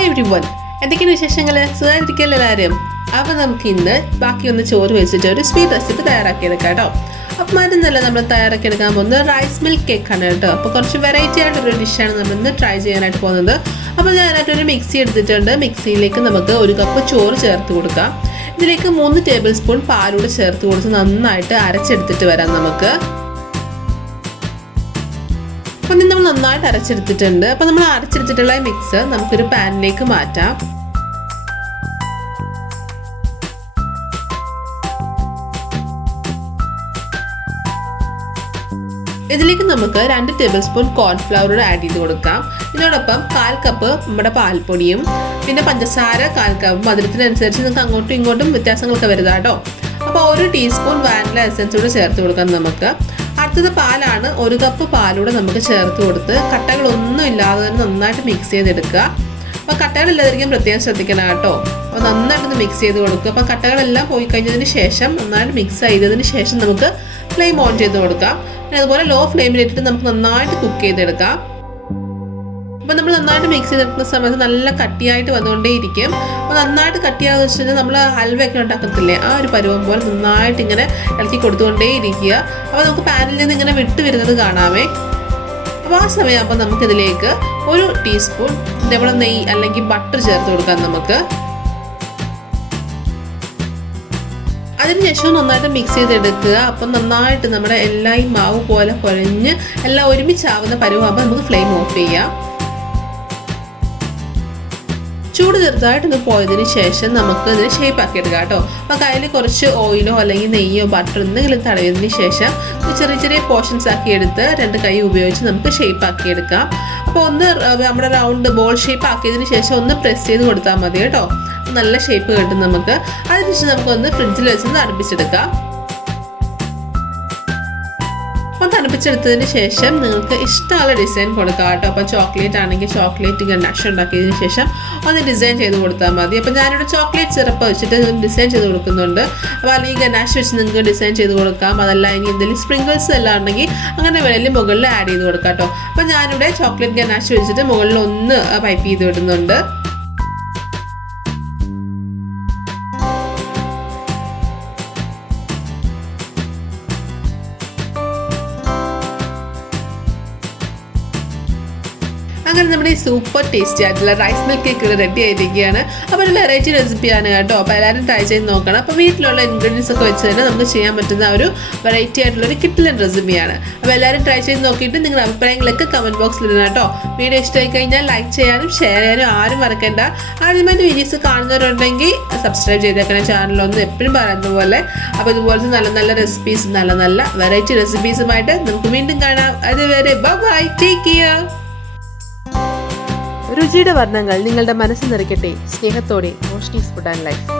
Hi every one, എന്തൊക്കെയാണ് വിശേഷങ്ങൾ? സുഖമായിരിക്കല്ലോ എല്ലാവരും. അപ്പോൾ നമുക്ക് ഇന്ന് ബാക്കിയൊന്ന് ചോറ് വെച്ചിട്ട് ഒരു സ്വീറ്റ് റെസിപ്പി തയ്യാറാക്കിയെടുക്കാം കേട്ടോ. അപ്പം ആദ്യം നമ്മൾ തയ്യാറാക്കിയെടുക്കാൻ പോകുന്നത് റൈസ് മിൽക്ക് കേക്കാണ് കേട്ടോ. അപ്പോൾ കുറച്ച് വെറൈറ്റി ആയിട്ടൊരു ഡിഷാണ് നമ്മൾ ഇന്ന് ട്രൈ ചെയ്യാനായിട്ട് പോകുന്നത്. അപ്പോൾ ഞാനായിട്ടൊരു മിക്സി എടുത്തിട്ടുണ്ട്. മിക്സിയിലേക്ക് നമുക്ക് 1 കപ്പ് ചോറ് ചേർത്ത് കൊടുക്കാം. ഇതിലേക്ക് 3 ടേബിൾ സ്പൂൺ പാലൂടെ ചേർത്ത് കൊടുത്ത് നന്നായിട്ട് അരച്ചെടുത്തിട്ട് വരാം നമുക്ക്. അപ്പം നമ്മൾ നന്നായിട്ട് അരച്ചെടുത്തിട്ടുണ്ട്. അപ്പം നമ്മൾ അരച്ചെടുത്തിട്ടുള്ള മിക്സ് നമുക്കൊരു പാനിലേക്ക് മാറ്റാം. ഇതിലേക്ക് നമുക്ക് 2 ടേബിൾ സ്പൂൺ കോൺഫ്ലവർ ആഡ് ചെയ്ത് കൊടുക്കാം. ഇതിനോടൊപ്പം 1/4 കപ്പ് നമ്മുടെ പാൽപ്പൊടിയും പിന്നെ പഞ്ചസാര 1/4 കപ്പ്, മധുരത്തിനനുസരിച്ച് നിങ്ങൾക്ക് അങ്ങോട്ടും ഇങ്ങോട്ടും വ്യത്യാസങ്ങളൊക്കെ വരുതാ കേട്ടോ. അപ്പോൾ 1 ടീസ്പൂൺ വാനില എസൻസ് കൂടെ ചേർത്ത് കൊടുക്കാം നമുക്ക്. അടുത്തത് പാലാണ്. 1 കപ്പ് പാലൂടെ നമുക്ക് ചേർത്ത് കൊടുത്ത് കട്ടകളൊന്നും ഇല്ലാതെ തന്നെ നന്നായിട്ട് മിക്സ് ചെയ്തെടുക്കുക. അപ്പോൾ കട്ടകളില്ലാതിരിക്കാൻ പ്രത്യേകം ശ്രദ്ധിക്കണം കേട്ടോ. അപ്പോൾ നന്നായിട്ടൊന്ന് മിക്സ് ചെയ്ത് കൊടുക്കുക. അപ്പോൾ കട്ടകളെല്ലാം പോയി കഴിഞ്ഞതിന് ശേഷം നന്നായിട്ട് മിക്സ് ചെയ്തതിന് ശേഷം നമുക്ക് ഫ്ലെയിം ഓൺ ചെയ്ത് കൊടുക്കാം. പിന്നെ അതുപോലെ ലോ ഫ്ലെയിമിലിട്ടിട്ട് നമുക്ക് നന്നായിട്ട് കുക്ക് ചെയ്തെടുക്കാം. അപ്പോൾ നമ്മൾ നന്നായിട്ട് മിക്സ് ചെയ്തെടുക്കുന്ന സമയത്ത് നല്ല കട്ടിയായിട്ട് വന്നുകൊണ്ടേ ഇരിക്കും. അപ്പോൾ നന്നായിട്ട് കട്ടിയാണെന്ന് വെച്ച് കഴിഞ്ഞാൽ നമ്മൾ ഹൽവയൊക്കെ ഉണ്ടാക്കത്തില്ലേ, ആ ഒരു പരുവം പോലെ നന്നായിട്ട് ഇങ്ങനെ ഇളക്കി കൊടുത്തുകൊണ്ടേ ഇരിക്കുക. അപ്പോൾ നമുക്ക് പാനിൽ നിന്ന് ഇങ്ങനെ വിട്ട് വരുന്നത് കാണാമേ. അപ്പോൾ ആ സമയമാകുമ്പോൾ നമുക്കിതിലേക്ക് 1 ടീസ്പൂൺ ഇതേപോലെ നെയ്യ് അല്ലെങ്കിൽ ബട്ടർ ചേർത്ത് കൊടുക്കാം നമുക്ക്. അതിനുശേഷം നന്നായിട്ട് മിക്സ് ചെയ്തെടുക്കുക. അപ്പം നന്നായിട്ട് നമ്മുടെ എല്ലാ ഈ മാവ് പോലെ കുഴഞ്ഞ് എല്ലാം ഒരുമിച്ചാവുന്ന പരുവാകുമ്പോൾ നമുക്ക് ഫ്ലെയിം ഓഫ് ചെയ്യാം. ചൂട് ചെറുതായിട്ടൊന്ന് പോയതിന് ശേഷം നമുക്ക് ഇതിന് ഷേപ്പ് ആക്കി എടുക്കാം കേട്ടോ. അപ്പോൾ കയ്യിൽ കുറച്ച് ഓയിലോ അല്ലെങ്കിൽ നെയ്യോ ബട്ടർ എന്തെങ്കിലും തടവിയതിന് ശേഷം ചെറിയ ചെറിയ പോർഷൻസ് ആക്കി എടുത്ത് 2 കൈ ഉപയോഗിച്ച് നമുക്ക് ഷേപ്പ് ആക്കി എടുക്കാം. അപ്പോൾ ഒന്ന് നമ്മുടെ റൗണ്ട് ബോൾ ഷേപ്പ് ആക്കിയതിന് ശേഷം ഒന്ന് പ്രസ് ചെയ്ത് കൊടുത്താൽ മതി കേട്ടോ. നല്ല ഷേപ്പ് കിട്ടും നമുക്ക്. അതിനുശേഷം നമുക്കൊന്ന് ഫ്രിഡ്ജിൽ വെച്ച് തണുപ്പിച്ചെടുക്കാം. അപ്പം തണുപ്പിച്ചെടുത്തതിന് ശേഷം നിങ്ങൾക്ക് ഇഷ്ടമുള്ള ഡിസൈൻ കൊടുക്കാം കേട്ടോ. അപ്പോൾ ചോക്ലേറ്റ് ആണെങ്കിൽ ചോക്ലേറ്റ് ഗനാഷ് ഉണ്ടാക്കിയതിന് ശേഷം ഒന്ന് ഡിസൈൻ ചെയ്ത് കൊടുത്താൽ മതി. അപ്പോൾ ഞാനിവിടെ ചോക്ലേറ്റ് സിറപ്പ് വെച്ചിട്ട് ഡിസൈൻ ചെയ്ത് കൊടുക്കുന്നുണ്ട്. അപ്പോൾ അല്ലെങ്കിൽ ഗനാഷ് വെച്ച് നിങ്ങൾക്ക് ഡിസൈൻ ചെയ്ത് കൊടുക്കാം. അതല്ല ഇനി എന്തെങ്കിലും സ്പ്രിങ്കിൾസ് എല്ലാം ഉണ്ടെങ്കിൽ അങ്ങനെ വേണമെങ്കിൽ മുകളിൽ ആഡ് ചെയ്ത് കൊടുക്കാം കേട്ടോ. അപ്പോൾ ഞാനിവിടെ ചോക്ലേറ്റ് ഗനാഷ് വെച്ചിട്ട് മുകളിൽ ഒന്ന് പൈപ്പ് ചെയ്ത് വിടുന്നുണ്ട്. അങ്ങനെ നമ്മുടെ ഈ സൂപ്പർ ടേസ്റ്റി ആയിട്ടുള്ള റൈസ് മിൽക്ക് കേക്ക് റെഡി ആയിരിക്കുകയാണ്. അപ്പോൾ ഒരു വെറൈറ്റി റെസിപ്പിയാണ് കേട്ടോ. അപ്പോൾ എല്ലാവരും ട്രൈ ചെയ്ത് നോക്കണം. അപ്പോൾ വീട്ടിലുള്ള ഇൻഗ്രീഡിയൻസ് ഒക്കെ വെച്ച് തന്നെ നമുക്ക് ചെയ്യാൻ പറ്റുന്ന ഒരു വെറൈറ്റി ആയിട്ടുള്ള ഒരു കിട്ടിലൻ റെസിപ്പിയാണ്. അപ്പോൾ എല്ലാവരും ട്രൈ ചെയ്ത് നോക്കിയിട്ട് നിങ്ങളുടെ അഭിപ്രായങ്ങളൊക്കെ കമൻറ്റ് ബോക്സിൽ ഇടണം കേട്ടോ. വീഡിയോ ഇഷ്ടമായി കഴിഞ്ഞാൽ ലൈക്ക് ചെയ്യാനും ഷെയർ ചെയ്യാനും ആരും മറക്കണ്ട. ആദ്യമായിട്ട് വീഡിയോസ് കാണുന്നവരുണ്ടെങ്കിൽ സബ്സ്ക്രൈബ് ചെയ്തേക്കണം ചാനലൊന്നും എപ്പോഴും പറയുന്ന പോലെ. അപ്പോൾ ഇതുപോലത്തെ നല്ല നല്ല റെസിപ്പീസ്, നല്ല നല്ല വെറൈറ്റി റെസിപ്പീസുമായിട്ട് നമുക്ക് വീണ്ടും കാണാം. അതുവരെ ബൈ, ടേക്ക് കെയർ. രുചിയുടെ വർണ്ണങ്ങൾ നിങ്ങളുടെ മനസ്സ് നിറയ്ക്കട്ടെ. സ്നേഹത്തോടെ റോഷ്നീസ് ഫുഡ് ആൻഡ് ലൈഫ്.